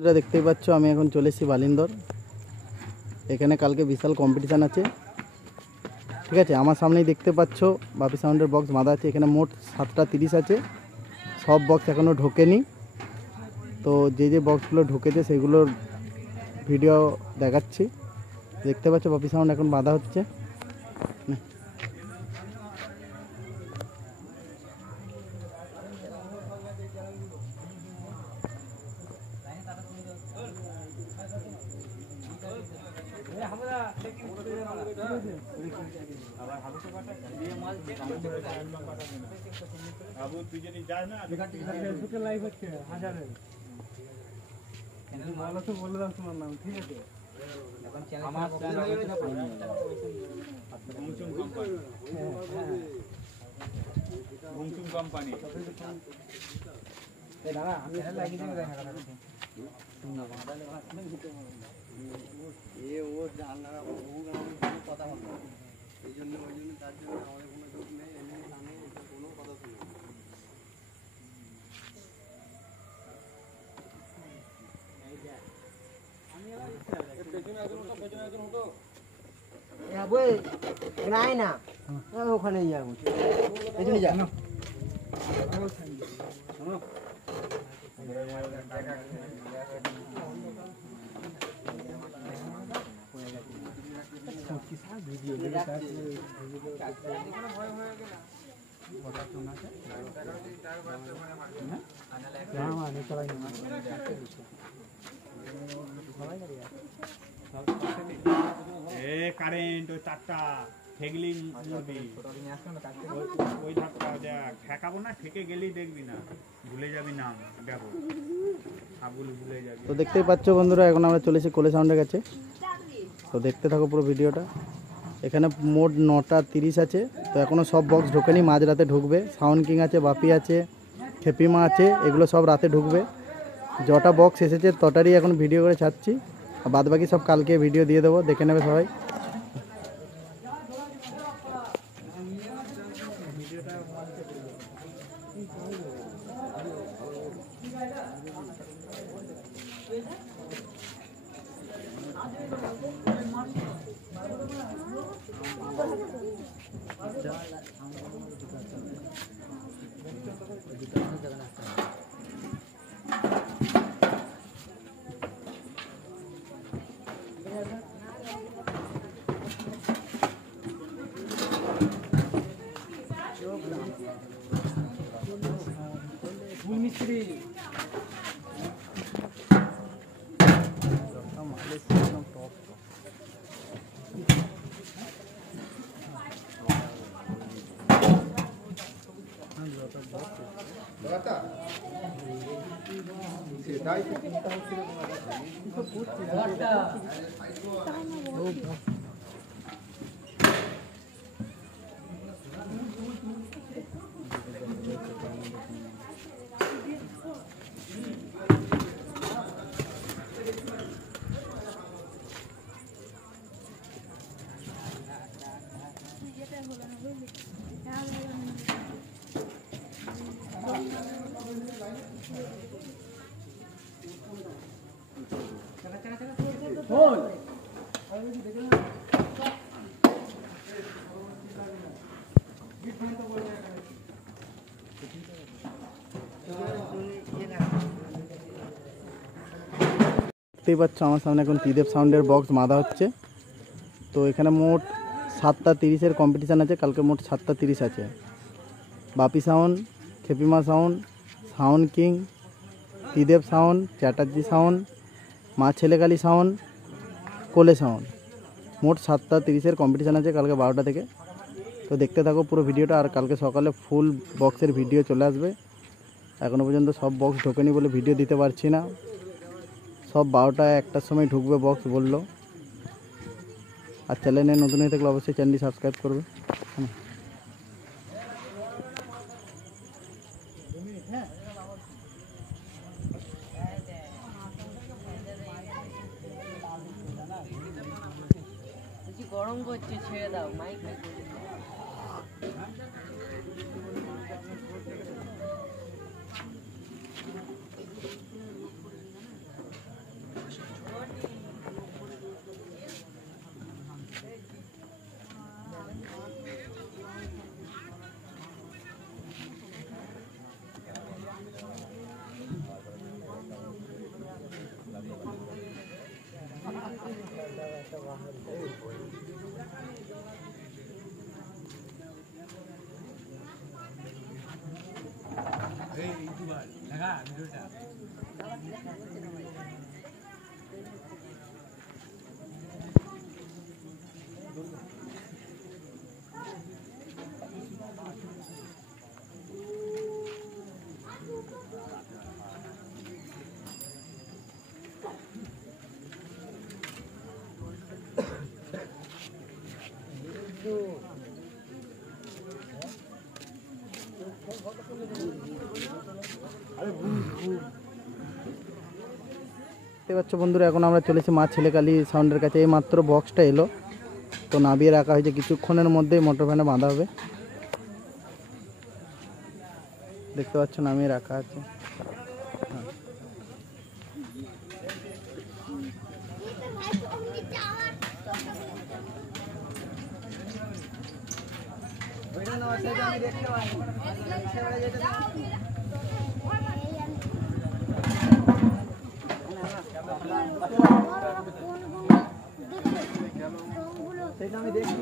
এটা দেখতেই পাচ্ছ, আমি এখন চলে এসেছি বালিন্দর। এখানে কালকে বিশাল কম্পিটিশান আছে, ঠিক আছে। আমার সামনেই দেখতে পাচ্ছ বাপি সাউন্ডের বক্স বাঁধা আছে। এখানে মোট 7টা 30 আছে, সব বক্স এখনও ঢোকেনি। তো যে যে বক্সগুলো ঢুকেছে সেগুলোর ভিডিও দেখাচ্ছি। দেখতে পাচ্ছ বাপি সাউন্ড এখন বাঁধা হচ্ছে। ওখানে কারেন্ট ওই চারটা ঠেকলি মুরগি ওই ধাক্কা দেখ, ঠেকাবো না, ঠেকে গেলেই দেখবি না, ভুলে যাবি নাম, দেখো আবুল ভুলে যাবি। তো দেখতেই পাচ্ছ বন্ধুরা, এখন আমরা চলেছি কোলে সাউন্ডের কাছে। তো দেখতে থাকো পুরো ভিডিওটা। এখানে মোট 9টা 30 আছে, তো এখনও সব বক্স ঢোকেনি, মাঝরাতে ঢুকবে। সাউন্ড কিং আছে, বাপি আছে, খেপিমা আছে, এগুলো সব রাতে ঢুকবে। যটা বক্স এসেছে তটারই এখন ভিডিও করে ছাড়ছি, আর বাদ বাকি সব কালকে ভিডিও দিয়ে দেবো, দেখে নেবে সবাই। দেখতেই পাচ্ছ আমার সামনে এখন ত্রিদেব সাউন্ডের বক্স বাঁধা হচ্ছে। তো এখানে মোট 7টা 30-এর কম্পিটিশান আছে, কালকে মোট 7টা 30 আছে। Bapi sound, Khepima sound, sound king, Tridev sound, Chatterjee sound, Ma Chhelekali sound, কোলে সাউন্ড, মোট 7টা 30-এর কম্পিটিশান আছে কালকে 12টা থেকে। তো দেখতে থাকো পুরো ভিডিওটা, আর কালকে সকালে ফুল বক্সের ভিডিও চলে আসবে। এখনও পর্যন্ত সব বক্স ঢোকেনি বলে ভিডিও দিতে পারছি না, সব 12টা 1টার সময় ঢুকবে বক্স বললো। আর চ্যানেলে নতুন হয়ে থাকলে অবশ্যই চ্যানেলটি সাবস্ক্রাইব করবে। গরম করছে, ছেড়ে দাও মাইক। দেখতে পাচ্ছ বন্ধুরা, এখন আমরা চলেছি মা ছেলেকালী সাউন্ডের কাছে। এই মাত্র বক্সটা এলো, তো নামিয়ে রাখা হয়েছে, কিছুক্ষণের মধ্যেই মোটর ভ্যানে বাঁধা হবে। দেখতে পাচ্ছ নামিয়ে রাখা আছে। সেটা আমি দেখি